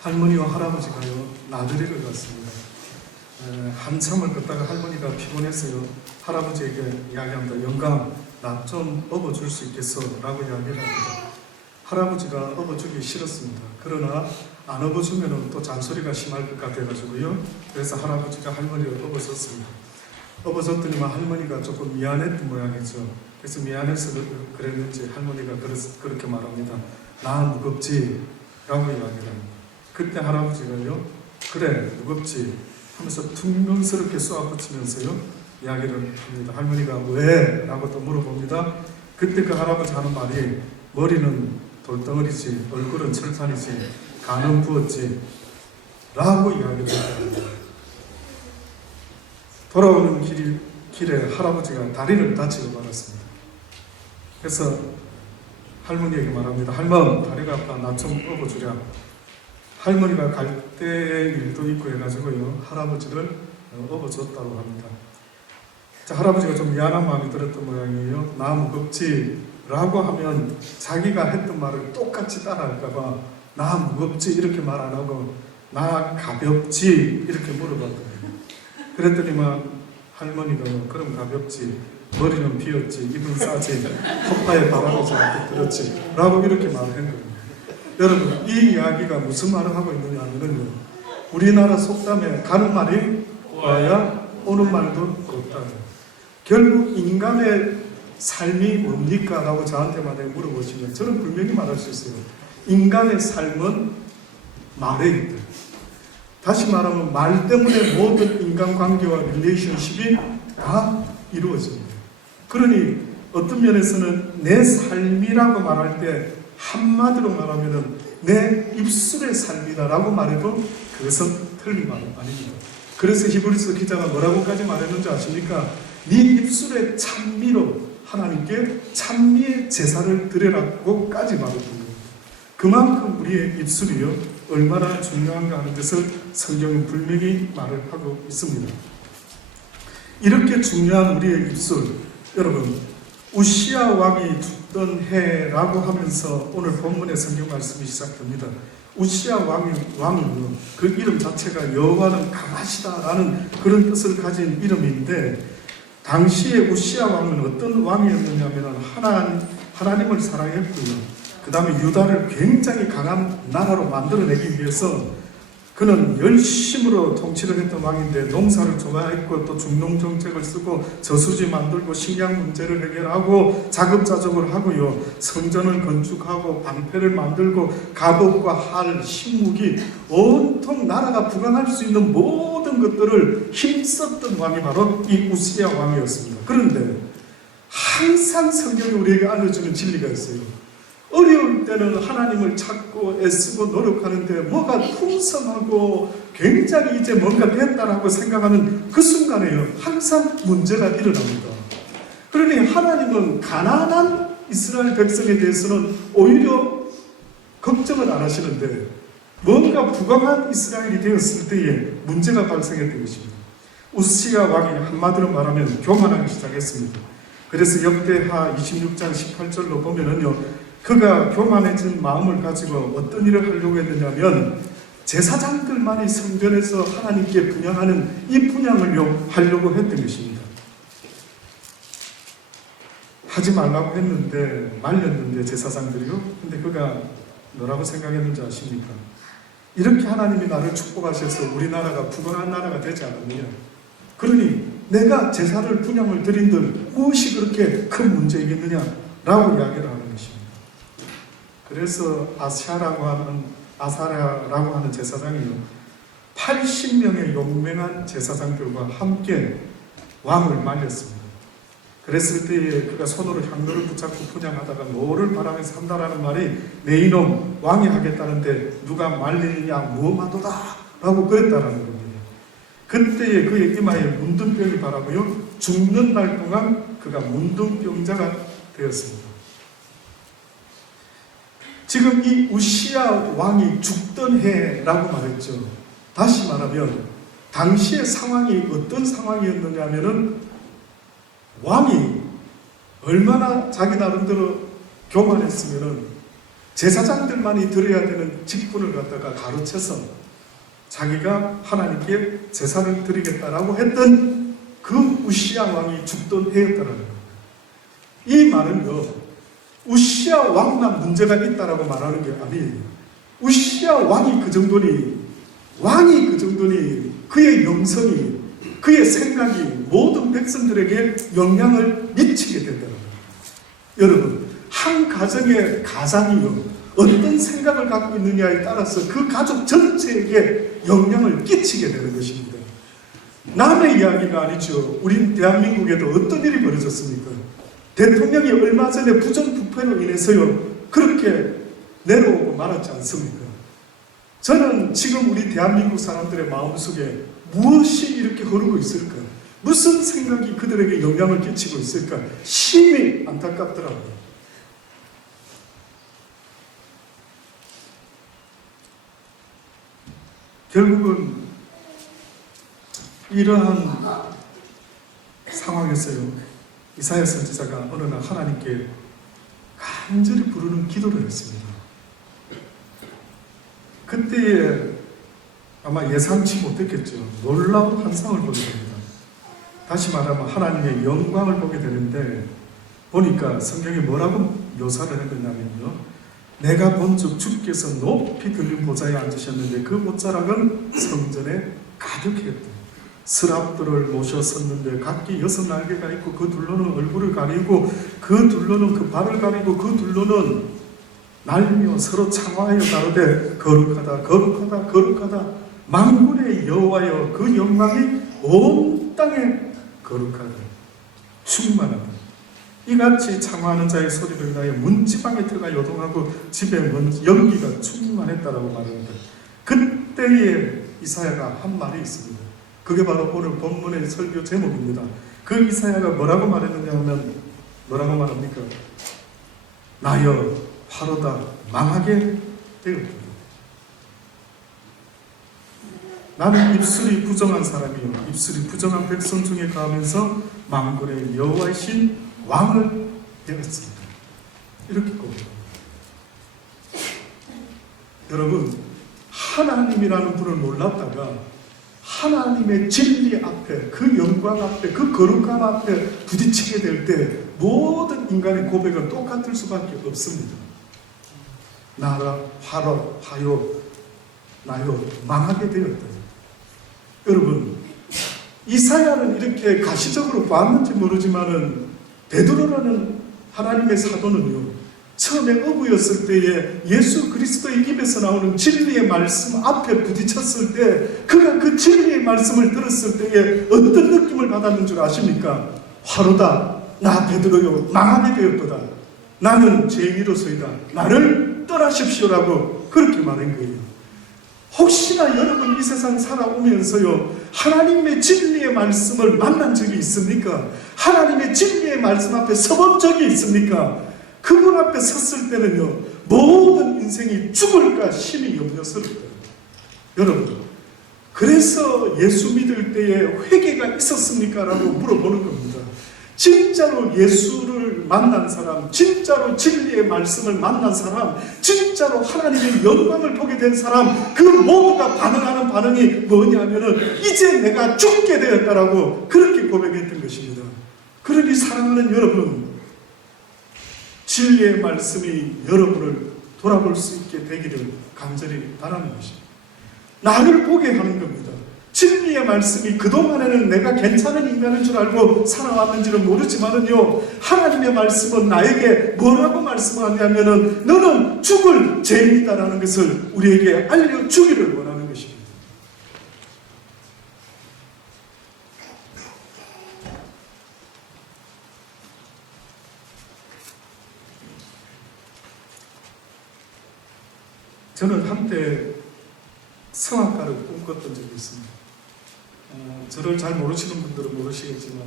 할머니와 할아버지가요 나들이를 갔습니다. 한참을 걷다가 할머니가 피곤했어요. 할아버지에게 이야기합니다. 영감, 나 좀 업어줄 수 있겠어? 라고 이야기를 합니다. 할아버지가 업어주기 싫었습니다. 그러나 안 업어주면 또 잔소리가 심할 것 같아가지고요. 그래서 할아버지가 할머니를 업어줬습니다. 업어줬더니만 할머니가 조금 미안했던 모양이죠. 그래서 미안해서 그랬는지 할머니가 그렇게 말합니다. 나 무겁지? 라고 이야기를 합니다. 그때 할아버지가요, 그래 무겁지? 하면서 퉁명스럽게 쏘아붙이면서요 이야기를 합니다. 할머니가 왜? 라고 또 물어봅니다. 그때 그 할아버지 하는 말이 머리는 돌덩어리지 얼굴은 철판이지 간은 부었지 라고 이야기를 합니다. 돌아오는 길에 할아버지가 다리를 다치고 말았습니다. 그래서 할머니에게 말합니다. 할멈, 다리가 아파. 나 좀 업어주랴. 할머니가 갈대의 일도 있고 해가지고요 할아버지를 업어줬다고 합니다. 자, 할아버지가 좀 미안한 마음이 들었던 모양이에요. 나 무겁지? 라고 하면 자기가 했던 말을 똑같이 따라할까봐 나 무겁지? 이렇게 말 안 하고 나 가볍지? 이렇게 물어봤거든요. 그랬더니만 할머니가요, 그럼 가볍지? 머리는 비었지? 입은 싸지? 헛바에 바람이 잘 들었지? 라고 이렇게 말을 했거든요. 여러분, 이 이야기가 무슨 말을 하고 있느냐 하면요, 우리나라 속담에 가는 말이 고와야 오는 말도 곱다. 결국 인간의 삶이 뭡니까? 라고 저한테 만약에 물어보시면 저는 분명히 말할 수 있어요. 인간의 삶은 말에 있다. 다시 말하면 말 때문에 모든 인간관계와 릴레이션십이 다 이루어집니다. 그러니 어떤 면에서는 내 삶이라고 말할 때 한마디로 말하면 내 입술의 삶이다라고 말해도 그것은 틀린 말은 아닙니다. 그래서 히브리서 기자가 뭐라고까지 말했는지 아십니까? 네 입술의 찬미로 하나님께 찬미의 제사를 드리라고까지 말했습니다. 그만큼 우리의 입술이요 얼마나 중요한가 하는 것을 성경은 분명히 말을 하고 있습니다. 이렇게 중요한 우리의 입술, 여러분 우시야 왕이 죽던 해라고 하면서 오늘 본문의 성경 말씀이 시작됩니다. 우시야 왕은 그 이름 자체가 여호와는 강하시다라는 그런 뜻을 가진 이름인데, 당시에 우시야 왕은 어떤 왕이었느냐면 하나님을 사랑했고요. 그 다음에 유다를 굉장히 강한 나라로 만들어내기 위해서 그는 열심으로 통치를 했던 왕인데, 농사를 좋아했고 또 중농정책을 쓰고 저수지 만들고 식량 문제를 해결하고 자급자족을 하고요, 성전을 건축하고 방패를 만들고 갑옷과 활, 식무기, 온통 나라가 부강할 수 있는 모든 것들을 힘썼던 왕이 바로 이 우시야 왕이었습니다. 그런데 항상 성경이 우리에게 알려주는 진리가 있어요. 어려울 때는 하나님을 찾고 애쓰고 노력하는데 뭐가 풍성하고 굉장히 이제 뭔가 됐다라고 생각하는 그 순간에요 항상 문제가 일어납니다. 그러니 하나님은 가난한 이스라엘 백성에 대해서는 오히려 걱정을 안 하시는데, 뭔가 부강한 이스라엘이 되었을 때에 문제가 발생했던 것입니다. 우시야 왕이 한마디로 말하면 교만하기 시작했습니다. 그래서 역대하 26장 18절로 보면은요, 그가 교만해진 마음을 가지고 어떤 일을 하려고 했느냐면 제사장들만이 성전에서 하나님께 분향하는 이 분향을 하려고 했던 것입니다. 하지 말라고 했는데 말렸는데 제사장들이요. 근데 그가 뭐라고 생각했는지 아십니까? 이렇게 하나님이 나를 축복하셔서 우리나라가 부강한 나라가 되지 않았느냐, 그러니 내가 제사를 분향을 드린들 무엇이 그렇게 큰 문제이겠느냐 라고 이야기를 하는 것입니다. 그래서 아사랴라고 하는 제사장이요 80명의 용맹한 제사장들과 함께 왕을 말렸습니다. 그랬을 때에 그가 손으로 향로를 붙잡고 분향하다가 노를 바라면서 한다라는 말이 내 이놈 왕이 하겠다는데 누가 말리느냐 무엄하도다 라고 그랬다라는 겁니다. 그때에 그의 이마에 문둥병이 바라고요 죽는 날 동안 그가 문둥병자가 되었습니다. 지금 이 우시야 왕이 죽던 해라고 말했죠. 다시 말하면 당시의 상황이 어떤 상황이었느냐 하면은 왕이 얼마나 자기 나름대로 교만했으면은 제사장들만이 드려야 되는 직분을 갖다가 가로채서 자기가 하나님께 제사를 드리겠다라고 했던 그 우시야 왕이 죽던 해였다는 겁니다. 이 말은요, 우시야 왕만 문제가 있다라고 말하는 게 아니에요. 우시야 왕이 그 정도니 그의 영성이, 그의 생각이 모든 백성들에게 영향을 미치게 된다는 겁니다. 여러분, 한 가정의 가장이요, 어떤 생각을 갖고 있느냐에 따라서 그 가족 전체에게 영향을 끼치게 되는 것입니다. 남의 이야기가 아니죠. 우리 대한민국에도 어떤 일이 벌어졌습니까? 대통령이 얼마 전에 부정부패로 인해서요, 그렇게 내려오고 말았지 않습니까? 저는 지금 우리 대한민국 사람들의 마음속에 무엇이 이렇게 흐르고 있을까? 무슨 생각이 그들에게 영향을 끼치고 있을까? 심히 안타깝더라고요. 결국은 이러한 상황에서요, 이사야 선지자가 어느 날 하나님께 간절히 부르는 기도를 했습니다. 그때에 아마 예상치 못했겠죠. 놀라운 환상을 보게 됩니다. 다시 말하면 하나님의 영광을 보게 되는데, 보니까 성경이 뭐라고 묘사를 했느냐면요, 내가 본즉 주께서 높이 들린 보좌에 앉으셨는데 그 보좌락은 성전에 가득했다. 스랍들을 모셔 섰는데 각기 6날개가 있고 그 둘로는 얼굴을 가리고 그 둘로는 그 발을 가리고 그 둘로는 날며 서로 창화하여 가로되 거룩하다 거룩하다 거룩하다 만군의 여호와여, 그 영광이 온 땅에 거룩하다 충만하다. 이같이 창화하는 자의 소리를 인하여 문지방의 터가 요동하고 집에 연기가 충만했다라고 말합니다. 그때에 이사야가 한 말이 있습니다. 그게 바로 오늘 본문의 설교 제목입니다. 그 이사야가 뭐라고 말했느냐 하면 뭐라고 말합니까? 나여 화로다 망하게 되었다. 나는 입술이 부정한 사람이요 입술이 부정한 백성 중에 가면서 만군의 여호와이신 왕을 되었습니다. 이렇게 고백합니다. 여러분, 하나님이라는 분을 몰랐다가 하나님의 진리 앞에, 그 영광 앞에, 그 거룩함 앞에 부딪히게 될 때 모든 인간의 고백은 똑같을 수밖에 없습니다. 나라 화로 화요 나요 망하게 되었다. 여러분, 이사야는 이렇게 가시적으로 보았는지 모르지만은 베드로라는 하나님의 사도는요, 처음에 어부였을 때에 예수 그리스도의 입에서 나오는 진리의 말씀 앞에 부딪혔을 때 그가 그 진리의 말씀을 들었을 때에 어떤 느낌을 받았는 줄 아십니까? 화로다 나 베드로요 망하게 되었도다. 나는 죄인으로서이다. 나를 떠나십시오라고 그렇게 말한 거예요. 혹시나 여러분 이 세상 살아오면서요, 하나님의 진리의 말씀을 만난 적이 있습니까? 하나님의 진리의 말씀 앞에 서본 적이 있습니까? 그분 앞에 섰을 때는요, 모든 인생이 죽을까 심히 염려스럽다. 여러분, 그래서 예수 믿을 때에 회개가 있었습니까? 라고 물어보는 겁니다. 진짜로 예수를 만난 사람, 진짜로 진리의 말씀을 만난 사람, 진짜로 하나님의 영광을 보게 된 사람, 그 모두가 반응하는 반응이 뭐냐면은 이제 내가 죽게 되었다라고 그렇게 고백했던 것입니다. 그러니 사랑하는 여러분, 진리의 말씀이 여러분을 돌아볼 수 있게 되기를 간절히 바라는 것입니다. 나를 보게 하는 겁니다. 진리의 말씀이 그동안에는 내가 괜찮은 인간인 줄 알고 살아왔는지는 모르지만은요, 하나님의 말씀은 나에게 뭐라고 말씀하냐면은 너는 죽을 죄인이다라는 것을 우리에게 알려주기를 원하는 것입니다. 저는 한때 성악가를 꿈꿨던 적이 있습니다. 저를 잘 모르시는 분들은 모르시겠지만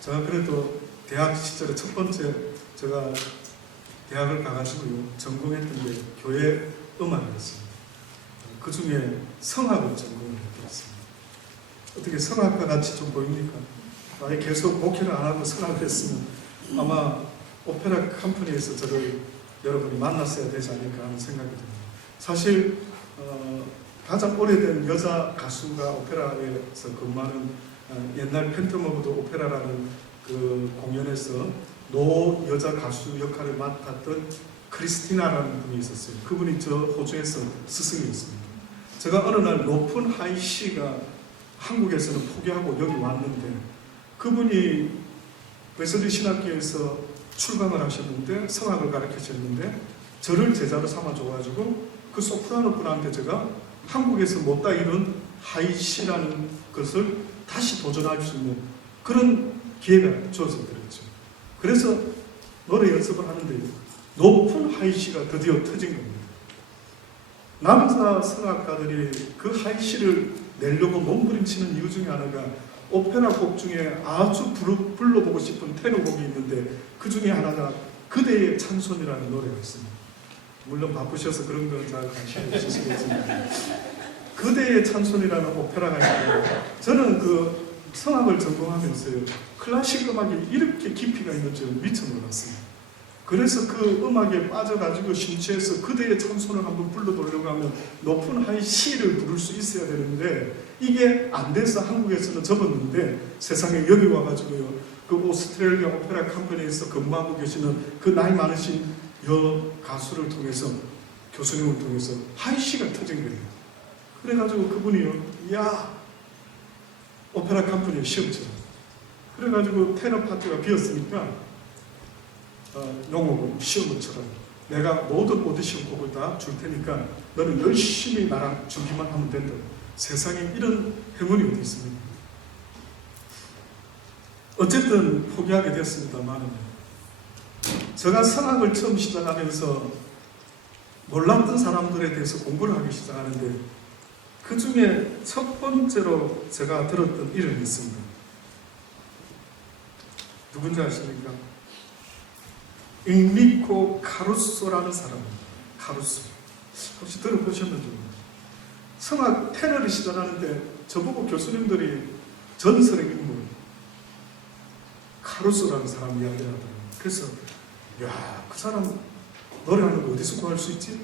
제가 그래도 대학 시절에 첫 번째 제가 대학을 가가지고요, 전공했던 게 교회 음악이었습니다. 그 중에 성악을 전공을 했습니다. 어떻게 성악가 같이 좀 보입니까? 만약에 계속 목회를 안 하고 성악을 했으면 아마 오페라 컴퍼니에서 저를 여러분이 만났어야 되지 않을까 하는 생각이 듭니다. 사실 가장 오래된 여자 가수가 오페라에서 근무하는 옛날 팬텀 오브 더 오페라라는 그 공연에서 노 여자 가수 역할을 맡았던 크리스티나라는 분이 있었어요. 그분이 저 호주에서 스승이었습니다. 제가 어느 날 높은 하이시가 한국에서는 포기하고 여기 왔는데 그분이 웨슬리 신학교에서 출강을 하셨는데 성악을 가르치셨는데 저를 제자로 삼아줘가지고 그 소프라노 분한테 제가 한국에서 못다 이룬 하이시라는 것을 다시 도전할 수 있는 그런 기회가 주어져 드렸죠. 그래서 노래 연습을 하는데 높은 하이시가 드디어 터진 겁니다. 남자 성악가들이 그 하이시를 내려고 몸부림치는 이유 중에 하나가 오페라 곡 중에 아주 불러보고 싶은 테너곡이 있는데 그 중에 하나가 그대의 찬송이라는 노래가 있습니다. 물론 바쁘셔서 그런 건 잘 관심이 없으시겠지만 그대의 찬송이라는 오페라가 있는데 저는 그 성악을 전공하면서요 클래식 음악이 이렇게 깊이가 있는 줄 미처 몰랐습니다. 그래서 그 음악에 빠져가지고 심취해서 그대의 찬송을 한번 불러보려고 하면 높은 하이 C를 부를 수 있어야 되는데 이게 안 돼서 한국에서는 접었는데 세상에 여기 와가지고요 그 오스트레일리아 오페라 컴퍼니에서 근무하고 계시는 그 나이 많으신 여 가수를 통해서 교수님을 통해서 하이 C가 터진 거예요. 그래가지고 그분이요 야 오페라 컴퍼니에 시험 쳐. 그래가지고 테너 파트가 비었으니까 영어고 시험을 쳐라. 내가 모든 오디션 곡을 다 줄 테니까 너는 열심히 나랑 준비만 하면 된다. 세상에 이런 행운이 어디 있습니까? 어쨌든 포기하게 됐습니다만 제가 성악을 처음 시작하면서 몰랐던 사람들에 대해서 공부를 하기 시작하는데 그 중에 첫 번째로 제가 들었던 이름이 있습니다. 누군지 아십니까? 인리코 카루소라는 사람입니다. 카루소. 혹시 들어보셨는지 모르겠어요. 성악 테너를 시작하는데 저보고 교수님들이 전설의 인물 카루소라는 사람 이야기하더라고요. 그래서 야, 그 사람 노래하는 거 어디서 구할 수 있지?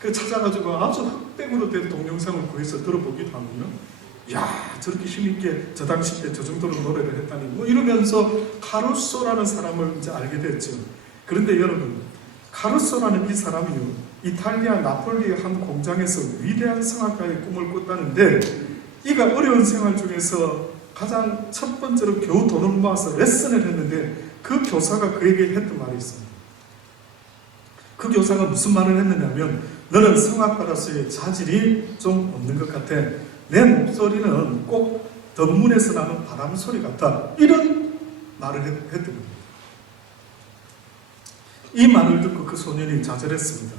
그 찾아가지고 아주 흑백으로 된 동영상을 구해서 들어보기도 하면요. 야, 저렇게 힘있게 저 당시 때 저 정도로 노래를 했다니 뭐 이러면서 카루소라는 사람을 이제 알게 됐죠. 그런데 여러분, 카루소라는 이 사람이요 이탈리아 나폴리의 한 공장에서 위대한 성악가의 꿈을 꿨다는데 이가 어려운 생활 중에서 가장 첫 번째로 겨우 돈을 모아서 레슨을 했는데 그 교사가 그에게 했던 말이 있습니다. 그 교사가 무슨 말을 했느냐면 너는 성악가로서의 자질이 좀 없는 것 같아. 내 목소리는 꼭 덤문에서 나는 바람 소리 같다. 이런 말을 했던 겁니다. 이 말을 듣고 그 소년이 좌절했습니다.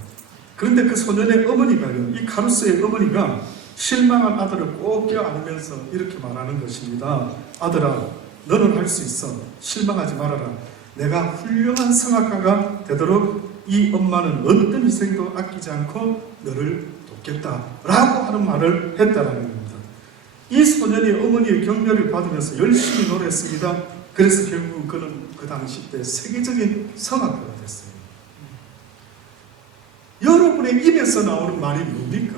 그런데 그 소년의 어머니가요, 이 카루소의 어머니가 실망한 아들을 꼭 껴안으면서 이렇게 말하는 것입니다. 아들아, 너는 할 수 있어. 실망하지 말아라. 내가 훌륭한 성악가가 되도록 이 엄마는 어떤 희생도 아끼지 않고 너를 돕겠다 라고 하는 말을 했다는 겁니다. 이 소년이 어머니의 격려를 받으면서 열심히 노래했습니다. 그래서 결국 그는 그 당시 때 세계적인 성악가가 됐어요. 여러분의 입에서 나오는 말이 뭡니까?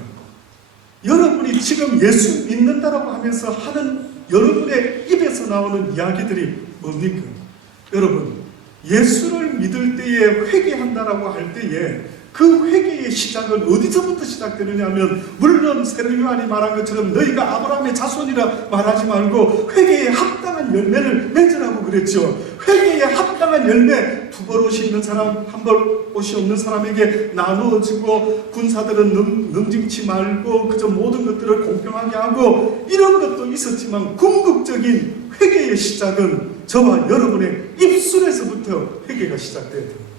여러분이 지금 예수 믿는다라고 하면서 하는 여러분의 입에서 나오는 이야기들이 뭡니까? 여러분, 예수를 믿을 때에 회개한다라고 할 때에 그 회개의 시작은 어디서부터 시작되느냐 하면 물론 세례 요한이 말한 것처럼 너희가 아브라함의 자손이라 말하지 말고 회개에 합당한 열매를 맺으라고 그랬죠. 회개에 합당한 열매, 두 벌 옷이 있는 사람, 한 벌 옷이 없는 사람에게 나누어지고 군사들은 능징치 말고 그저 모든 것들을 공평하게 하고 이런 것도 있었지만 궁극적인 회개의 시작은 저와 여러분의 입술에서부터 회개가 시작돼야 됩니다.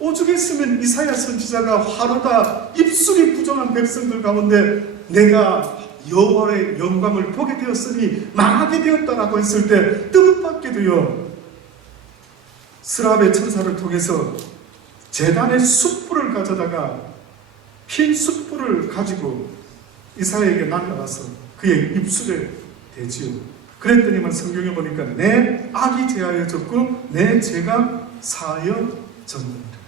오죽했으면 이사야 선지자가 화로다 입술이 부정한 백성들 가운데 내가 여호와의 영광을 보게 되었으니 망하게 되었다라고 했을 때 뜻밖에도요 스랍의 천사를 통해서 제단의 숯불을 가져다가 핀 숯불을 가지고 이사야에게 날라가서 그의 입술에 대지요. 그랬더니만 성경에 보니까 내 악이 제하여졌고 내 죄가 사여졌느니라.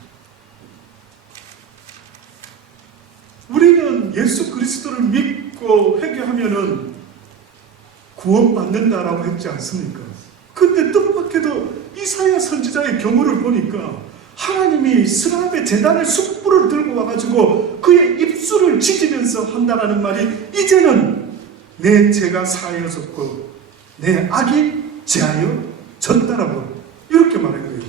우리는 예수 그리스도를 믿고 회개하면은 구원받는다라고 했지 않습니까? 근데 뜻밖에도 이사야 선지자의 경우를 보니까 하나님이 스라벨 제단의 숯불을 들고 와가지고 그의 입술을 찢으면서 한다라는 말이 이제는 내 죄가 사하여졌고 내 악이 제하여졌다라고 이렇게 말한 거예요.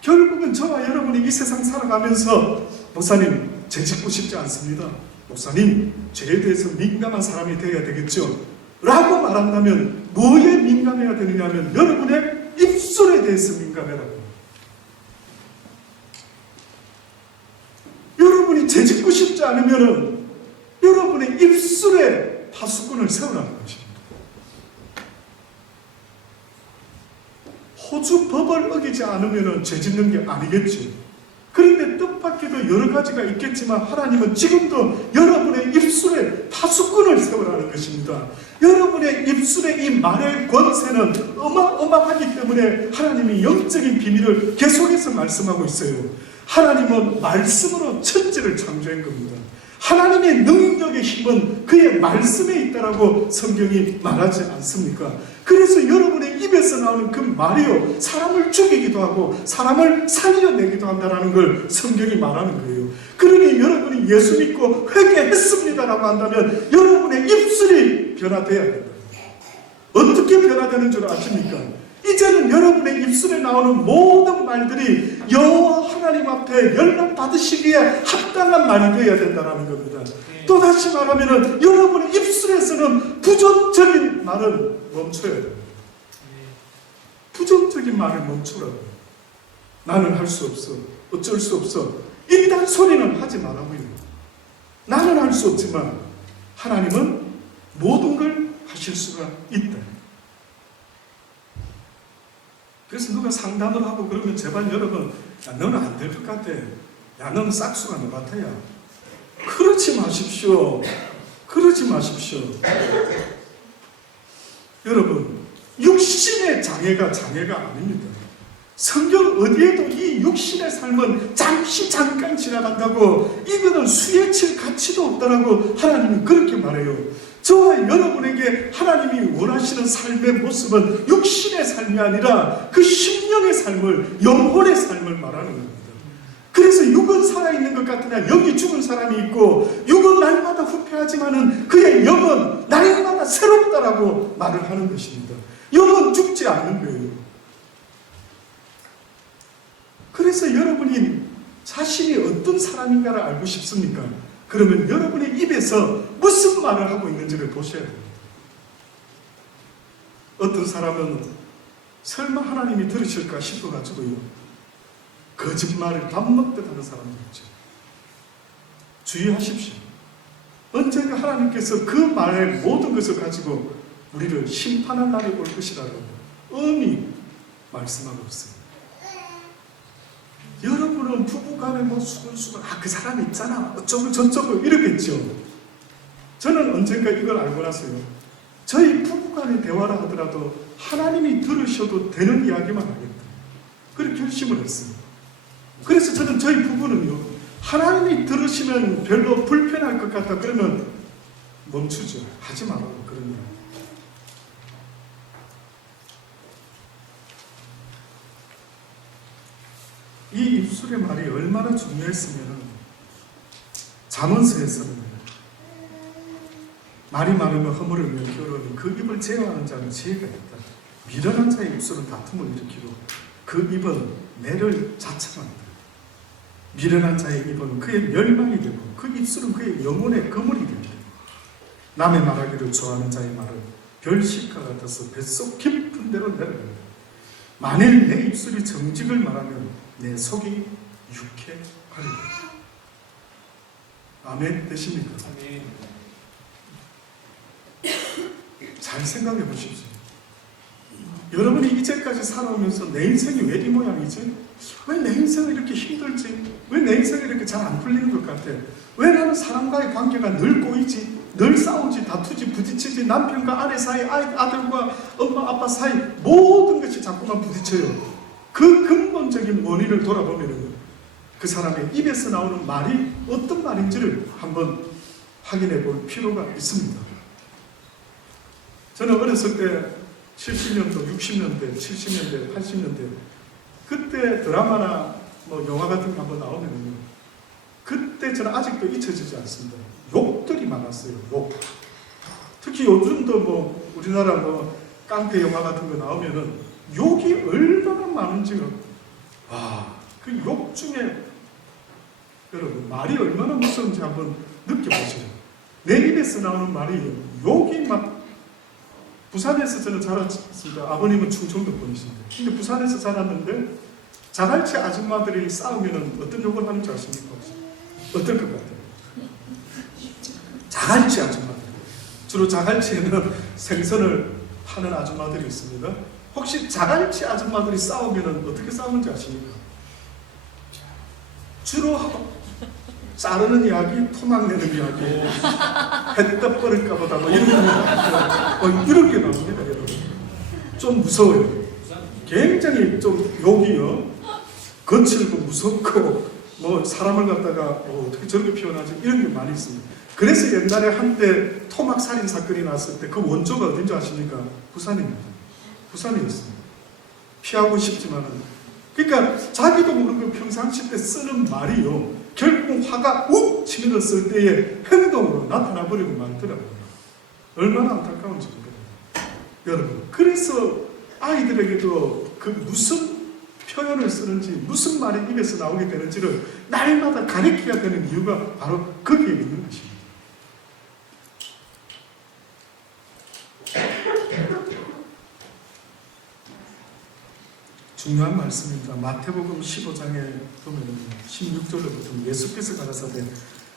결국은 저와 여러분이 이 세상 살아가면서 목사님 죄 짓고 싶지 않습니다. 목사님 죄에 대해서 민감한 사람이 되어야 되겠죠 라고 말한다면 뭐에 민감해야 되느냐 하면 여러분의 입술에 대해서 민감해라고. 여러분이 죄 짓고 싶지 않으면 여러분의 입술에 파수꾼을 세우라는 것입니다. 호주 법을 어기지 않으면 죄 짓는 게 아니겠죠. 그런데 뜻밖에도 여러 가지가 있겠지만 하나님은 지금도 여러분의 입술에 파수꾼을 세우라는 것입니다. 여러분의 입술의 이 말의 권세는 어마어마하기 때문에 하나님이 영적인 비밀을 계속해서 말씀하고 있어요. 하나님은 말씀으로 천지를 창조한 겁니다. 하나님의 능력의 힘은 그의 말씀에 있다라고 성경이 말하지 않습니까? 그래서 여러분의 입에서 나오는 그 말이요 사람을 죽이기도 하고 사람을 살려내기도 한다는 걸 성경이 말하는 거예요. 그러니 여러분이 예수 믿고 회개했습니다라고 한다면 여러분의 입술이 변화돼야 된다. 어떻게 변화되는 줄 아십니까? 이제는 여러분의 입술에 나오는 모든 말들이 여호와 하나님 앞에 연락받으시기에 합당한 말이 되어야 된다는 겁니다. 또다시 말하면 여러분의 입술에서는 부정적인 말은 멈춰야 돼요. 부정적인 말을 멈추라고. 나는 할 수 없어. 어쩔 수 없어. 이딴 소리는 하지 말라고요. 나는 할 수 없지만 하나님은 모든 걸 하실 수가 있다. 그래서 누가 상담을 하고 그러면 제발 여러분, 야, 너는 안 될 것 같아. 야, 너는 싹수가 너 같아야. 그러지 마십시오. 그러지 마십시오. 여러분, 육신의 장애가 아닙니다. 성경 어디에도 이 육신의 삶은 잠깐 지나간다고 이거는 수에 칠 가치도 없다라고 하나님은 그렇게 말해요. 저와 여러분에게 하나님이 원하시는 삶의 모습은 육신의 삶이 아니라 그 심령의 삶을, 영혼의 삶을 말하는 겁니다. 그래서 육은 살아있는 것 같으나 영이 죽은 사람이 있고 육은 날마다 후퇴하지만은 그의 영은 날마다 새롭다라고 말을 하는 것입니다. 영은 죽지 않는 거예요. 그래서 여러분이 자신이 어떤 사람인가를 알고 싶습니까? 그러면 여러분의 입에서 무슨 말을 하고 있는지를 보셔야 됩니다. 어떤 사람은 설마 하나님이 들으실까 싶어가지고요 거짓말을 밥 먹듯 하는 사람도 있죠. 주의하십시오. 언젠가 하나님께서 그 말의 모든 것을 가지고 우리를 심판할 날이 올 것이라고 엄히 말씀하고 있습니다. 여러분은 부부간에 뭐 수근수근 그 사람 있잖아 어쩌고 저쩌고 이러겠죠. 저는 언젠가 이걸 알고 나서요 저희 부부간의 대화라 하더라도 하나님이 들으셔도 되는 이야기만 하겠다 그렇게 결심을 했습니다. 그래서 저는 저희 부부는요 하나님이 들으시면 별로 불편할 것 같다 그러면 멈추죠. 하지 말라고 그런 이야기. 이 입술의 말이 얼마나 중요했으면 잠언서에서는 말이 많으면 허물을 겨루니 그 입을 제어하는 자는 지혜가 있다. 미련한 자의 입술은 다툼을 일으키고 그 입은 매를 자청한다. 미련한 자의 입은 그의 멸망이 되고 그 입술은 그의 영혼의 그물이 된다. 남의 말하기를 좋아하는 자의 말은 별식과 같아서 뱃속 깊은 데로 내려간다. 만일 내 입술이 정직을 말하면 내 속이 유쾌하리라. 아멘 되십니까? 아멘. 잘 생각해 보십시오. 여러분이 이제까지 살아오면서 내 인생이 왜 이 모양이지? 왜 내 인생은 이렇게 힘들지? 왜 내 인생이 이렇게 잘 안 풀리는 것 같아? 왜 나는 사람과의 관계가 늘 꼬이지? 늘 싸우지, 다투지, 부딪히지, 남편과 아내 사이, 아들과 엄마, 아빠 사이 모든 것이 자꾸만 부딪혀요. 그 근본적인 원인을 돌아보면 그 사람의 입에서 나오는 말이 어떤 말인지를 한번 확인해 볼 필요가 있습니다. 저는 어렸을 때 70년도, 60년대, 70년대, 80년대 그때 드라마나 뭐 영화 같은 거 한번 나오면요, 그때 저는 아직도 잊혀지지 않습니다. 욕들이 많았어요. 욕. 특히 요즘도 뭐 우리나라 뭐 깡패 영화 같은 거 나오면은 욕이 얼마나 많은지, 그 욕 중에 여러분 말이 얼마나 무서운지 한번 느껴보세요. 내 입에서 나오는 말이 욕이 막, 부산에서 저는 자랐습니다. 아버님은 충청도 분이신데, 근데 부산에서 자랐는데 자갈치 아줌마들이 싸우면 어떤 욕을 하는지 아십니까? 어떨 것 같아요? 자갈치 아줌마들. 주로 자갈치에는 생선을 파는 아줌마들이 있습니다. 혹시 자갈치 아줌마들이 싸우면 어떻게 싸우는지 아십니까? 주로 자르는 이야기, 토막 내는 이야기, 햇떡 버릴까 보다 뭐 이런 게 나옵니다, 여러분. 좀 무서워요. 굉장히 좀 욕이요, 거칠고 무섭고 뭐 사람을 갖다가 어떻게 저렇게 표현하지, 이런 게 많이 있습니다. 그래서 옛날에 한때 토막 살인 사건이 났을 때 그 원조가 어딘지 아십니까? 부산입니다. 부산이었습니다. 피하고 싶지만은, 그러니까 자기도 모르고 평상시 때 쓰는 말이요, 결국 화가 욱 치밀었을 때의 행동으로 나타나 버리고 말더라고요. 얼마나 안타까운지 모릅니다. 여러분, 그래서 아이들에게도 그 무슨 표현을 쓰는지, 무슨 말이 입에서 나오게 되는지를 날마다 가르쳐야 되는 이유가 바로 거기에 있는 것입니다. 중요한 말씀입니다. 마태복음 15장에 보면 16절로부터 예수께서 가라사대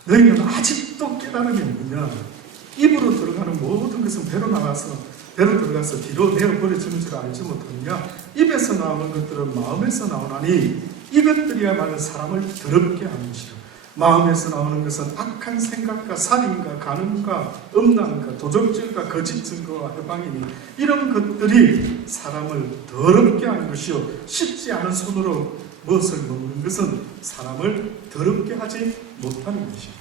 너희는 아직도 깨달음이 없느냐? 입으로 들어가는 모든 것은 배로 들어가서 뒤로 내어버려지는 줄 알지 못하느냐? 입에서 나오는 것들은 마음에서 나오나니 이것들이야말로 사람을 더럽게 하는 것이라. 마음에서 나오는 것은 악한 생각과 살인과 간음과 음란과 도적질과 거짓 증거와 해방이니 이런 것들이 사람을 더럽게 하는 것이요, 씻지 않은 손으로 무엇을 먹는 것은 사람을 더럽게 하지 못하는 것이다.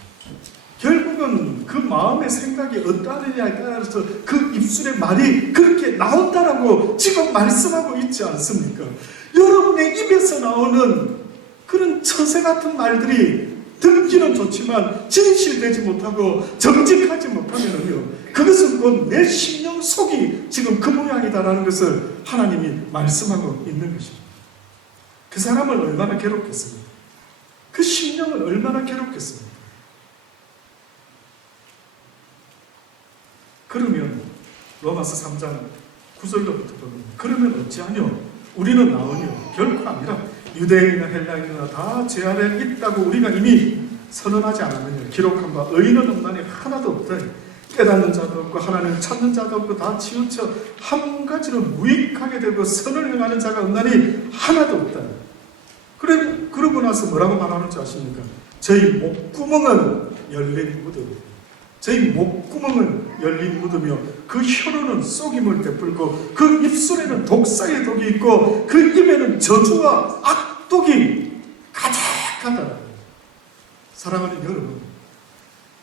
결국은 그 마음의 생각이 어떠하느냐에 따라서 그 입술의 말이 그렇게 나온다라고 지금 말씀하고 있지 않습니까? 여러분의 입에서 나오는 그런 처세 같은 말들이 듣기는 좋지만 진실되지 못하고 정직하지 못하면요, 그것은 곧 내 심령 속이 지금 그 모양이다라는 것을 하나님이 말씀하고 있는 것입니다. 그 사람을 얼마나 괴롭겠습니까? 그 심령을 얼마나 괴롭겠습니까? 그러면 로마서 3장 9절로부터 보면, 그러면 어찌하뇨? 우리는 나으뇨? 결코 아니라 유대인이나 헬라인이나 다 죄 아래 있다고 우리가 이미 선언하지 않았느냐? 기록한 바 의인은 없나니 하나도 없다. 깨닫는 자도 없고 하나님을 찾는 자도 없고 다 치우쳐 한 가지로 무익하게 되고 선을 행하는 자가 없나니 하나도 없다. 그러고 나서 뭐라고 말하는지 아십니까? 저희 목구멍은 열린 무덤. 저희 목구멍은 열린 무덤이요, 그 혀로는 쏘김을 베풀고 그 입술에는 독사의 독이 있고 그 입에는 저주와 악독이 가득하다. 사랑하는 여러분,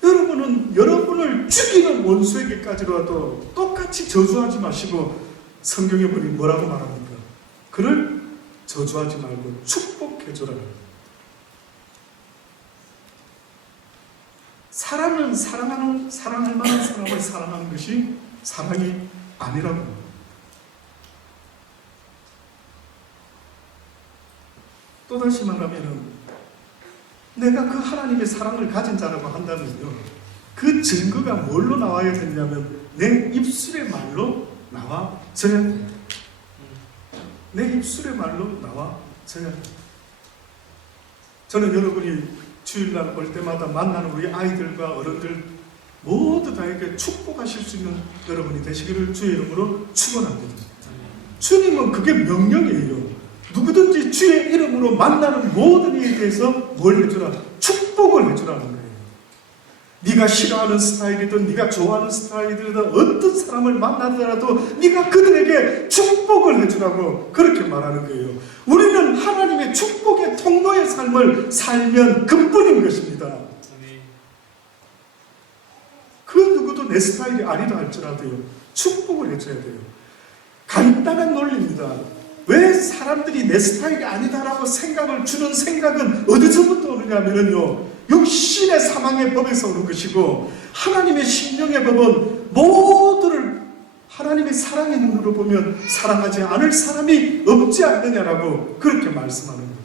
여러분은 여러분을 죽이는 원수에게까지라도 똑같이 저주하지 마시고, 성경에 보니 뭐라고 말합니까? 그를 저주하지 말고 축복해줘라. 사랑은 사랑할 만한 사람을 사랑하는 것이 사랑이 아니라고 합니다. 또다시 말하면, 내가 그 하나님의 사랑을 가진 자라고 한다면요, 그 증거가 뭘로 나와야 되냐면 내 입술의 말로 나와져야 돼요. 내 입술의 말로 나와져야 돼요. 저는 여러분이 주일날 올 때마다 만나는 우리 아이들과 어른들 모두 다에게 축복하실 수 있는 여러분이 되시기를 주의 이름으로 축원합니다. 주님은 그게 명령이에요. 누구든지 주의 이름으로 만나는 모든 이에 대해서 뭘 해주라? 축복을 해주라는 거예요. 네가 싫어하는 스타일이든 네가 좋아하는 스타일이든 어떤 사람을 만나더라도 네가 그들에게 축복을 해주라고 그렇게 말하는 거예요. 우리는 하나님의 축복의 통로의 삶을 살면 그뿐인 것입니다. 그 누구도 내 스타일이 아니다 할지라도요, 축복을 해줘야 돼요. 간단한 논리입니다. 왜 사람들이 내 스타일이 아니다라고 생각을 주는 생각은 어디서부터 오느냐면요, 육신의 사망의 법에서 오는 것이고, 하나님의 심령의 법은 모두를 하나님의 사랑의 눈으로 보면 사랑하지 않을 사람이 없지 않느냐라고 그렇게 말씀하는 거예요.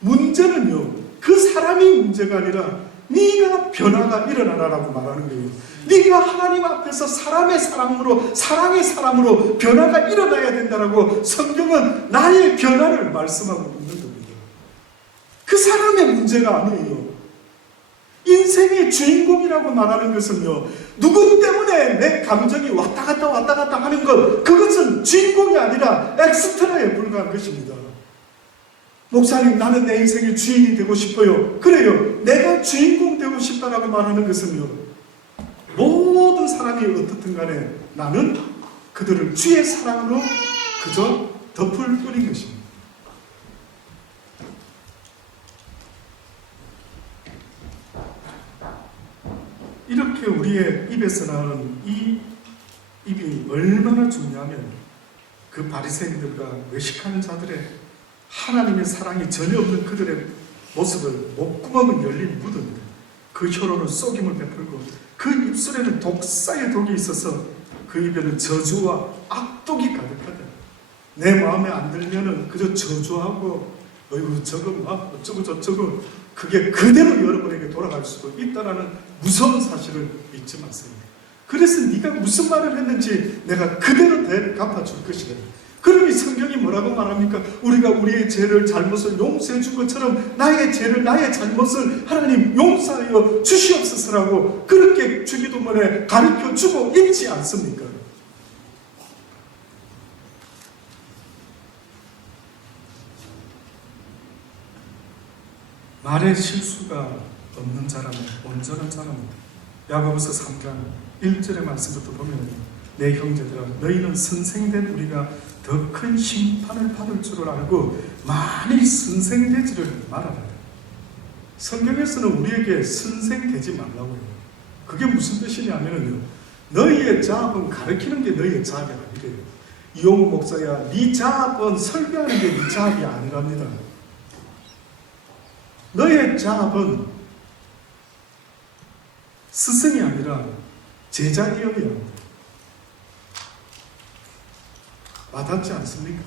문제는요, 그 사람이 문제가 아니라 네가 변화가 일어나라라고 말하는 거예요. 네가 하나님 앞에서 사랑의 사람으로 변화가 일어나야 된다라고 성경은 나의 변화를 말씀하고 있는 겁니다. 그 사람의 문제가 아니에요. 인생의 주인공이라고 말하는 것은요, 누구 때문에 내 감정이 왔다 갔다 하는 것, 그것은 주인공이 아니라 엑스트라에 불과한 것입니다. 목사님, 나는 내 인생의 주인이 되고 싶어요. 그래요. 내가 주인공 되고 싶다라고 말하는 것은요, 모든 사람이 어떻든 간에 나는 그들을 주의 사랑으로 그저 덮을 뿐인 것입니다. 이렇게 우리의 입에서 나오는 이 입이 얼마나 중요하면 그 바리새인들과 외식하는 자들의 하나님의 사랑이 전혀 없는 그들의 모습을 목구멍은 열린 무덤이다. 그 혀로는 속임을 베풀고 그 입술에는 독사의 독이 있어서 그 입에는 저주와 악독이 가득하다. 내 마음에 안 들면은 그저 저주하고 어이구 저거 막 어쩌고 저쩌고, 그게 그대로 여러분에게 돌아갈 수도 있다라는 무서운 사실을 잊지 마세요. 그래서 네가 무슨 말을 했는지 내가 그대로 갚아줄 것이다. 그러니 성경이 뭐라고 말합니까? 우리가 우리의 죄를 잘못을 용서해 준 것처럼 나의 죄를 나의 잘못을 하나님 용서하여 주시옵소서라고 그렇게 주기도문에 가르쳐 주고 있지 않습니까? 말에 실수가 없는 자라면 온전한 자랍니다. 야고보서 3장 1절의 말씀부터 보면, 내 형제들아 너희는 선생된 우리가 더 큰 심판을 받을 줄을 알고 많이 선생되지를 말아라. 성경에서는 우리에게 선생되지 말라고 해요. 그게 무슨 뜻이냐면요, 너희의 자업은 가르치는 게 너희의 자업이 아니래요. 이용우 목사야, 네 자업은 설교하는 게 네 자업이 아니랍니다. 너의 자업은 스승이 아니라 제자이어야 합니다. 와닿지 않습니까?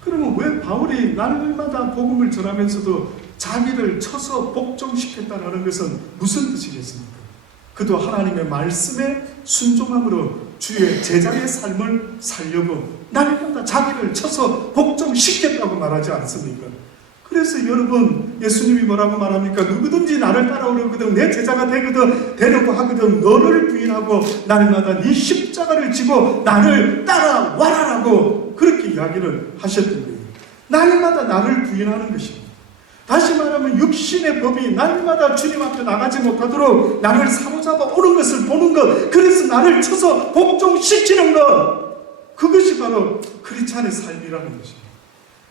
그러면 왜 바울이 날마다 복음을 전하면서도 자기를 쳐서 복종시켰다는 것은 무슨 뜻이겠습니까? 그도 하나님의 말씀에 순종함으로 주의 제자의 삶을 살려고 날마다 자기를 쳐서 복종시켰다고 말하지 않습니까? 그래서 여러분, 예수님이 뭐라고 말합니까? 누구든지 나를 따라오려거든 내 제자가 되려고 하거든 너를 부인하고 날마다 네 십자가를 지고 나를 따라와라라고 그렇게 이야기를 하셨던 거예요. 날마다 나를 부인하는 것입니다. 다시 말하면 육신의 법이 날마다 주님 앞에 나가지 못하도록 나를 사로잡아 오는 것을 보는 것, 그래서 나를 쳐서 복종시키는 것, 그것이 바로 크리스찬의 삶이라는 것입니다.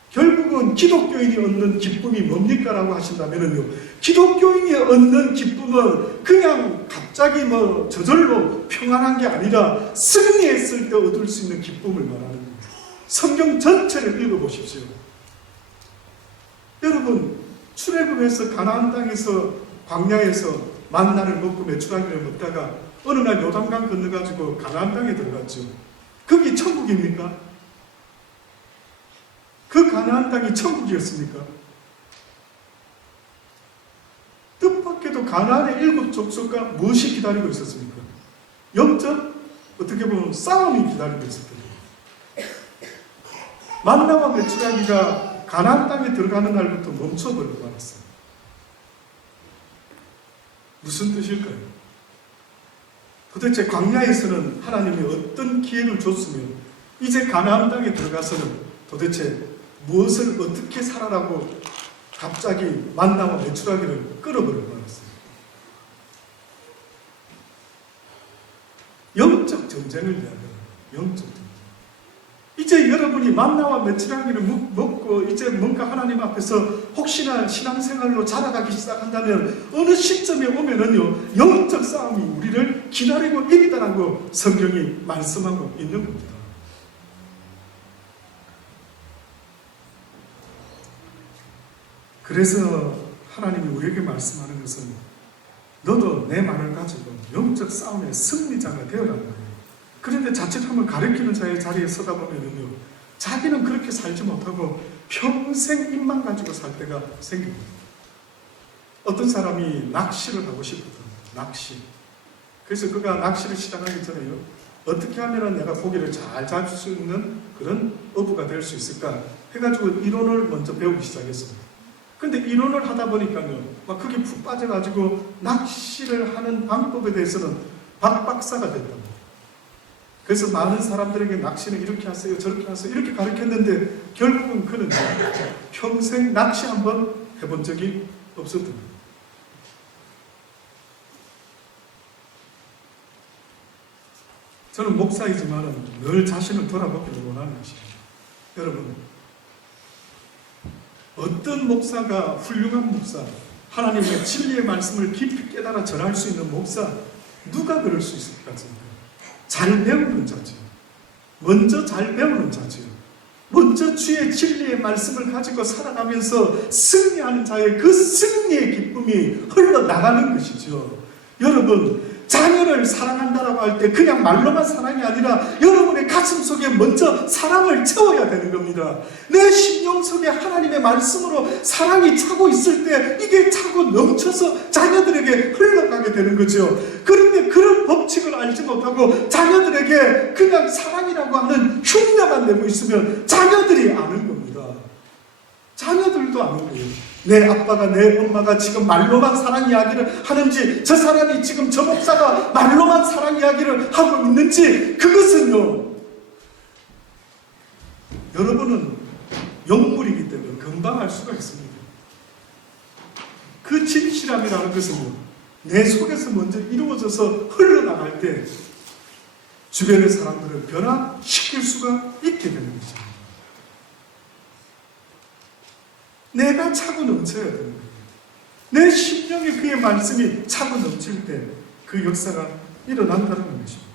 결국은 기독교인이 얻는 기쁨이 뭡니까? 라고 하신다면요, 기독교인이 얻는 기쁨은 그냥 갑자기 저절로 평안한 게 아니라 승리했을 때 얻을 수 있는 기쁨을 말하는 거예요. 성경 전체를 읽어보십시오. 여러분, 출애굽에서 가나안 땅에서 광야에서 만나를 먹고 메추라기를 먹다가 어느 날 요단강 건너가지고 가나안 땅에 들어갔죠. 거기 천국입니까? 그 가나안 땅이 천국이었습니까? 뜻밖에도 가나안의 7 족속과 무엇이 기다리고 있었습니까? 영적, 어떻게 보면 싸움이 기다리고 있었거든요. 만나와 메추라기가 가나안 땅에 들어가는 날부터 멈춰버리고 말았어요. 무슨 뜻일까요? 도대체 광야에서는 하나님이 어떤 기회를 줬으면 이제 가나안 땅에 들어가서는 도대체 무엇을 어떻게 살아라고 갑자기 만나와 메추라기를 끌어버려 버렸어요. 영적 전쟁을 이야기해요. 영적 전쟁. 이제 여러분이 만나와 메추라기를 먹고 이제 뭔가 하나님 앞에서 혹시나 신앙생활로 자라가기 시작한다면 어느 시점에 오면은요, 영적 싸움이 우리를 기다리고 있다라고 성경이 말씀하고 있는 겁니다. 그래서 하나님이 우리에게 말씀하는 것은 너도 내 말을 가지고 영적 싸움의 승리자가 되어라는 거예요. 그런데 자칫 한번 가르치는 자의 자리에 서다 보면은요, 자기는 그렇게 살지 못하고 평생 입만 가지고 살 때가 생깁니다. 어떤 사람이 낚시를 하고 싶거든. 낚시. 그래서 그가 낚시를 시작하기 전에요, 어떻게 하면 내가 고기를 잘 잡을 수 있는 그런 어부가 될 수 있을까 해가지고 이론을 먼저 배우기 시작했습니다. 근데 이론을 하다 보니까요, 막 그게 푹 빠져가지고 낚시를 하는 방법에 대해서는 박박사가 됐답니다. 그래서 많은 사람들에게 낚시는 이렇게 하세요, 저렇게 하세요, 이렇게 가르쳤는데 결국은 그는 평생 낚시 한번 해본 적이 없었던 거예요. 저는 목사이지만 늘 자신을 돌아보기를 원하는 것입니다. 여러분, 어떤 목사가 훌륭한 목사, 하나님의 진리의 말씀을 깊이 깨달아 전할 수 있는 목사, 누가 그럴 수 있을 것 같습니까? 잘 배우는 자지요. 먼저 잘 배우는 자지요. 먼저 주의 진리의 말씀을 가지고 살아가면서 승리하는 자의 그 승리의 기쁨이 흘러나가는 것이죠. 여러분, 자녀를 사랑한다라고 할 때 그냥 말로만 사랑이 아니라 여러분의 가슴 속에 먼저 사랑을 채워야 되는 겁니다. 내 심령 속에 하나님의 말씀으로 사랑이 차고 있을 때 이게 차고 넘쳐서 자녀들에게 흘러가게 되는 거죠. 그런데 그런 법칙을 알지 못하고 자녀들에게 그냥 사랑이라고 하는 흉내만 내고 있으면 자녀들이 아는 겁니다. 자녀들도 아는 거예요. 내 아빠가, 내 엄마가 지금 말로만 사랑 이야기를 하는지, 저 사람이 지금 저 목사가 말로만 사랑 이야기를 하고 있는지, 그것은요, 여러분은 영물이기 때문에 금방 알 수가 있습니다. 그 진실함이라는 것은요, 내 속에서 먼저 이루어져서 흘러나갈 때 주변의 사람들을 변화시킬 수가 있게 되는 것입니다. 내가 차고 넘쳐야 되는 거예요. 내 심령에 그의 말씀이 차고 넘칠 때 그 역사가 일어난다는 것입니다.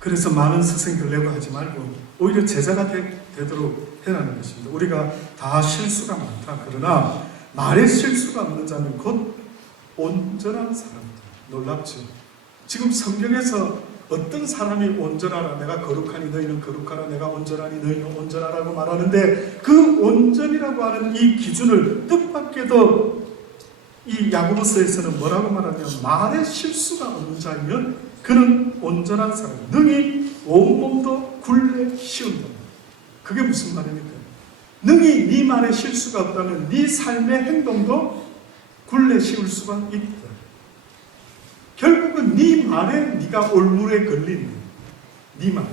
그래서 많은 스승들 내고 하지 말고 오히려 제자가 되도록 해라는 것입니다. 우리가 다 실수가 많다. 그러나 말에 실수가 없는 자는 곧 온전한 사람이다. 놀랍죠? 지금 성경에서 어떤 사람이 온전하라, 내가 거룩하니 너희는 거룩하라, 내가 온전하니 너희는 온전하라고 말하는데, 그 온전이라고 하는 이 기준을 뜻밖에도 이 야고보서에서는 뭐라고 말하냐면, 말에 실수가 없는 자이면 그는 온전한 사람, 능히 온몸도 굴레 씌운다. 그게 무슨 말입니까? 능히 네 말에 실수가 없다면 네 삶의 행동도 굴레 씌울 수가 있다. 결국은 네 말에 네가 올무에 걸린 네 말에.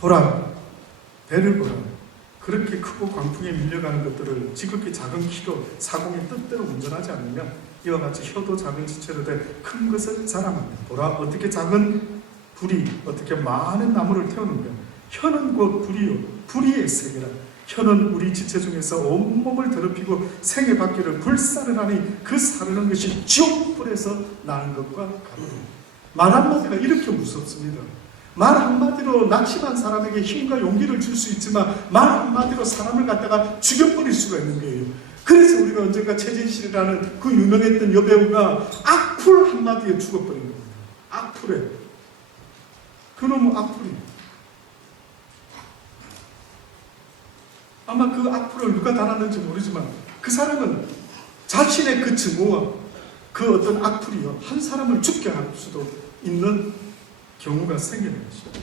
보라, 배를 보라. 그렇게 크고 광풍에 밀려가는 것들을 지극히 작은 키로 사공의 뜻대로 운전하지 않으면 이와 같이 혀도 작은 지체로 돼 큰 것을 자랑한다. 보라, 어떻게 작은 불이 어떻게 많은 나무를 태우는가. 혀는 곧 불이요, 불의의 세계라. 혀는 우리 지체 중에서 온몸을 더럽히고 생의 바퀴를 불사를 하니 그 사르는 것이 지옥불에서 나는 것과 같다. 말 한마디가 이렇게 무섭습니다. 말 한마디로 낙심한 사람에게 힘과 용기를 줄 수 있지만 말 한마디로 사람을 갖다가 죽여버릴 수가 있는 거예요. 그래서 우리가 언젠가 최진실이라는 그 유명했던 여배우가 악플 한마디에 죽어버린 겁니다. 악플에. 그놈은 악플이. 아마 그 악플을 누가 달았는지 모르지만 그 사람은 자신의 그 증오와 그 어떤 악플이요, 한 사람을 죽게 할 수도 있는 경우가 생기는 것입니다.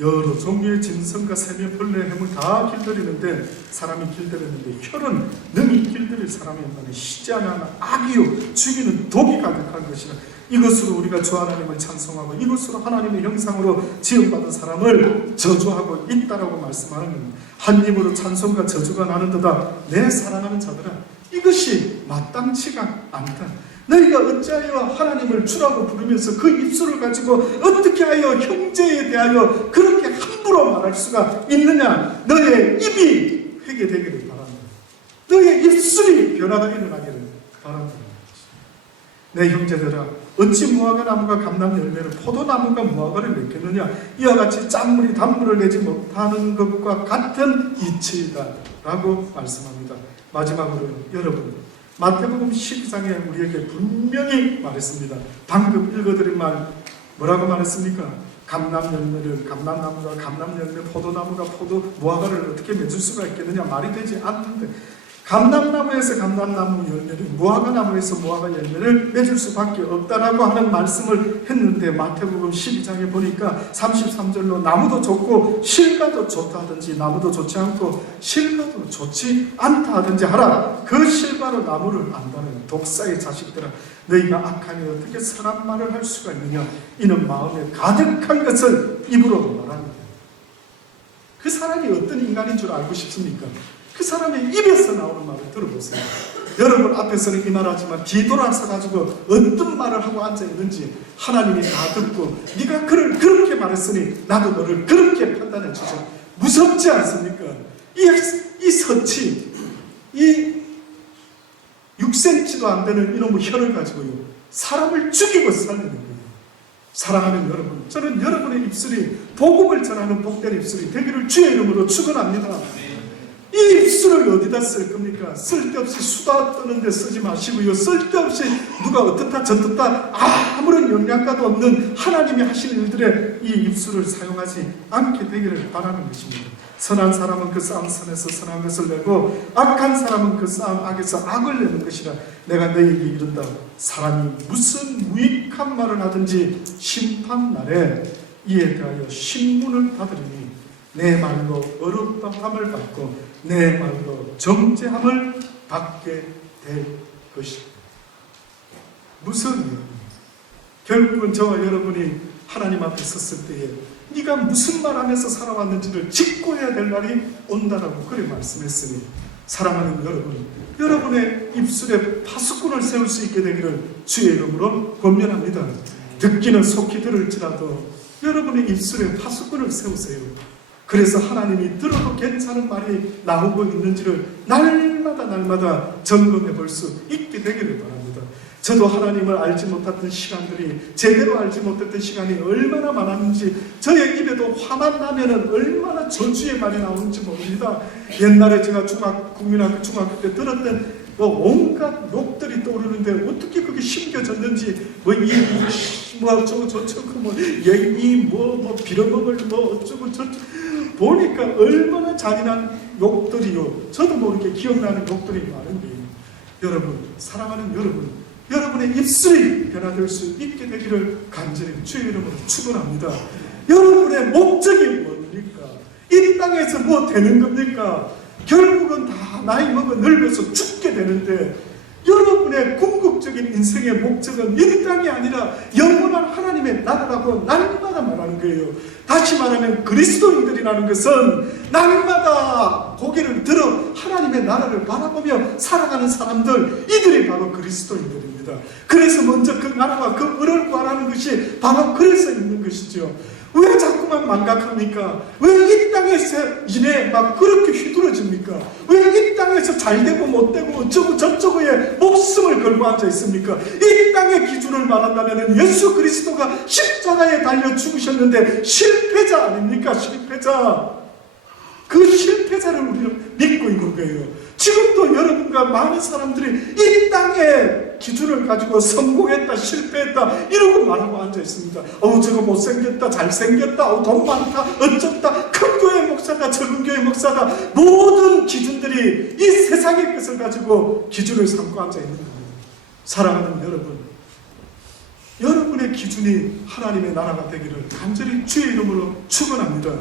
여러 종류의 짐승과 새며 벌레 해물 다 길들이는데 사람이 길들였는데 혈은 능히 길들일 사람이 없나니 희지하나 악이요 죽이는 독이 가득한 것이라. 이것으로 우리가 주 하나님을 찬송하고 이것으로 하나님의 형상으로 지음받은 사람을 저주하고 있다라고 말씀하는 겁니다. 한 입으로 찬송과 저주가 나는도다. 내 사랑하는 자들아, 이것이 마땅치가 않다. 너희가 어찌하여 하나님을 주라고 부르면서 그 입술을 가지고 어떻게 하여 형제에 대하여 그렇게 함부로 말할 수가 있느냐. 너의 입이 회개되기를 바란다. 너의 입술이 변화가 일어나기를 바란다. 내 형제들아, 어찌 무화과 나무가 감람 열매를 포도나무가 무화과를 맺겠느냐. 이와 같이 짠물이 단물을 내지 못하는 것과 같은 이치이다 라고 말씀합니다. 마지막으로 여러분, 마태복음 12장에 우리에게 분명히 말했습니다. 방금 읽어드린 말 뭐라고 말했습니까? 감람나무가 감람 열매, 포도나무가 무화과를 어떻게 맺을 수가 있겠느냐. 말이 되지 않는데 감람나무에서 감람나무 열매를, 무화과나무에서 무화과 열매를 맺을 수밖에 없다라고 하는 말씀을 했는데 마태복음 12장에 보니까 33절로 나무도 좋고 실과도 좋다 하든지 나무도 좋지 않고 실과도 좋지 않다 하든지 하라. 그 실과로 나무를 안다는 독사의 자식들아, 너희가 악하니 어떻게 선한 말을 할 수가 있느냐. 이는 마음에 가득한 것을 입으로 말합니다. 그 사람이 어떤 인간인 줄 알고 싶습니까? 그 사람의 입에서 나오는 말을 들어보세요. 여러분 앞에서는 이 말하지만 뒤돌아서 가지고 어떤 말을 하고 앉아있는지 하나님이 다 듣고 네가 그를 그렇게 말했으니 나도 너를 그렇게 판단해 주죠. 무섭지 않습니까? 이 서치, 이 6cm도 안 되는 이놈의 혀를 가지고요, 사람을 죽이고 살리는 거예요. 사랑하는 여러분, 저는 여러분의 입술이 복음을 전하는 복된 입술이 되기를 주의 이름으로 축원합니다. 이 입술을 어디다 쓸 겁니까? 쓸데없이 수다 떠는데 쓰지 마시고요, 쓸데없이 누가 어떻다 저떻다 아무런 영양가도 없는 하나님이 하신 일들에 이 입술을 사용하지 않게 되기를 바라는 것입니다. 선한 사람은 그 싸움 선에서 선한 것을 내고 악한 사람은 그 싸움 악에서 악을 내는 것이라. 내가 너희에게 이른다. 사람이 무슨 무익한 말을 하든지 심판날에 이에 대하여 신문을 받으리니 내 말로 어렵다함을 받고 내 말로 정죄함을 받게 될 것이다. 무슨 일입니까? 결국은 저와 여러분이 하나님 앞에 섰을 때에 네가 무슨 말 하면서 살아왔는지를 직고해야 될 날이 온다라고 그렇게 말씀했으니, 사랑하는 여러분, 여러분의 입술에 파수꾼을 세울 수 있게 되기를 주의 이름으로 권면합니다. 듣기는 속히 들을지라도 여러분의 입술에 파수꾼을 세우세요. 그래서 하나님이 들어도 괜찮은 말이 나오고 있는지를 날마다 점검해 볼 수 있게 되기를 바랍니다. 저도 하나님을 알지 못했던 시간들이, 제대로 알지 못했던 시간이 얼마나 많았는지, 저의 입에도 화만 나면은 얼마나 저주의 말이 나오는지 모릅니다. 옛날에 제가 국민학교 중학교 때 들었던 온갖 욕들이 떠오르는데 어떻게 그게 심겨졌는지, 어쩌고 저쩌고 빌어먹을 어쩌고 저쩌고 보니까 얼마나 잔인한 욕들이요, 저도 모르게 기억나는 욕들이 많은 거예요. 여러분, 사랑하는 여러분, 여러분의 입술이 변화될 수 있게 되기를 간절히 주의 이름으로 축원합니다. 여러분의 목적이 뭡니까? 이 땅에서 뭐 되는 겁니까? 결국은 다 나이 먹어 늙어서 죽게 되는데, 여러분의 궁극적인 인생의 목적은 이 땅이 아니라 영원한 하나님의 나라라고 날마다 말하는 거예요. 다시 말하면 그리스도인들이라는 것은 날마다 고개를 들어 하나님의 나라를 바라보며 살아가는 사람들, 이들이 바로 그리스도인들입니다. 그래서 먼저 그 나라와 그 을을 구하라는 것이 바로 그래서 있는 것이죠. 왜 자꾸만 망각합니까? 왜 이 땅에서 이내 막 그렇게 휘두러집니까? 왜 이 땅에서 잘되고 못되고 어쩌고 저쩌고에 목숨을 걸고 앉아 있습니까? 이 땅의 기준을 말한다면 예수 그리스도가 십자가에 달려 죽으셨는데 실패자 아닙니까? 실패자. 그 실패자를 우리는 믿고 있는 거예요. 지금도 여러분과 많은 사람들이 이 땅의 기준을 가지고 성공했다, 실패했다 이러고 말하고 앉아 있습니다. 저거 못생겼다, 잘생겼다, 돈 많다, 어쩌다, 큰 교회 목사다, 적은 교회 목사다, 모든 기준들이 이 세상의 것을 가지고 기준을 삼고 앉아 있는 겁니다. 사랑하는 여러분, 여러분의 믿음의 기준이 하나님의 나라가 되기를 간절히 주의 이름으로 축원합니다.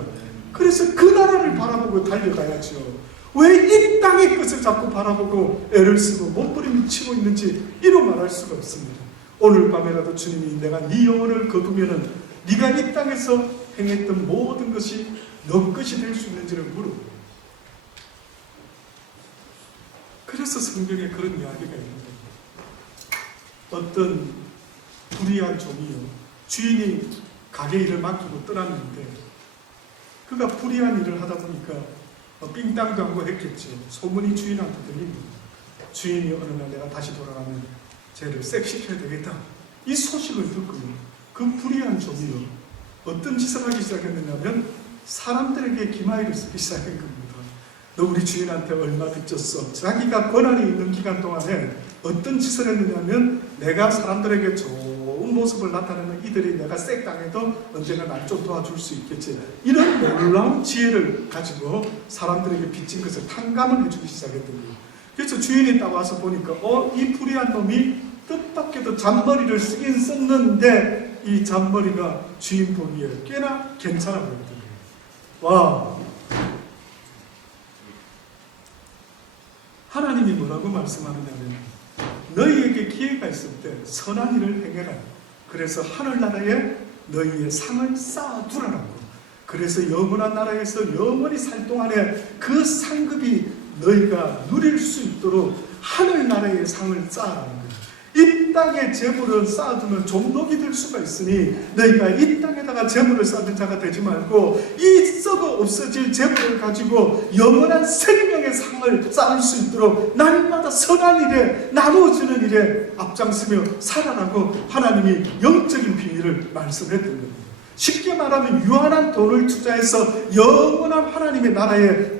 그래서 그 나라를 바라보고 달려가야죠. 왜 이 땅의 것을 자꾸 바라보고 애를 쓰고 몸부림치고 있는지 이루 말할 수가 없습니다. 오늘 밤에라도 주님이 내가 네 영혼을 거두면은 네가 이 땅에서 행했던 모든 것이 너 것이 될 수 있는지를 물어. 그래서 성경에 그런 이야기가 있는데, 어떤 불의한 종이요, 주인이 가게 일을 맡기고 떠났는데 그가 불의한 일을 하다 보니까 삥땅도 하고 했겠죠. 소문이 주인한테 들립니다. 주인이 어느 날 내가 다시 돌아가면 쟤를 섹시켜야 되겠다, 이 소식을 듣고요, 그 불의한 종이요 어떤 짓을 하기 시작했느냐면 사람들에게 기마이를 쓰기 시작한 겁니다. 너 우리 주인한테 얼마 빚졌어? 자기가 권한이 있는 기간 동안에 어떤 짓을 했느냐면, 내가 사람들에게 좋은 모습을 나타내는 이들이 내가 쌔당해도 언젠가 날 좀 도와줄 수 있겠지, 이런 놀라운 지혜를 가지고 사람들에게 빚진 것을 탕감을 해주기 시작했던 거예요. 그래서 주인이 딱 와서 보니까 이 불의한 놈이 뜻밖에도 잔머리를 쓰긴 썼는데 이 잔머리가 주인 보기에 꽤나 괜찮아 보였던 거예요. 와, 하나님이 뭐라고 말씀하느냐면, 너희에게 기회가 있을 때 선한 일을 행해라. 그래서 하늘나라에 너희의 상을 쌓아두라고. 그래서 영원한 나라에서 영원히 살 동안에 그 상급이 너희가 누릴 수 있도록 하늘나라의 상을 쌓아라는 거예요. 이 땅에 재물을 쌓아두면 종록이 될 수가 있으니 너희가 이 땅에다가 재물을 쌓는 자가 되지 말고 이 썩어 없어질 재물을 가지고 영원한 생명의 상을 쌓을 수 있도록 날마다 선한 일에 나누어주는 일에 앞장서며 살아라고 하나님이 영적인 비밀을 말씀했던 겁니다. 쉽게 말하면 유한한 돈을 투자해서 영원한 하나님의 나라에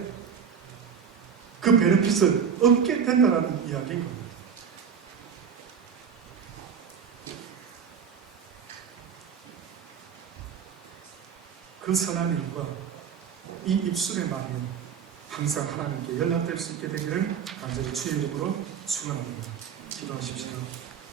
그 베네핏을 얻게 된다는 이야기인 겁니다. 그 선한 일과 이 입술의 말이 항상 하나님께 연락될 수 있게 되기를 간절히 주의 이름으로 축원합니다. 기도하십시오.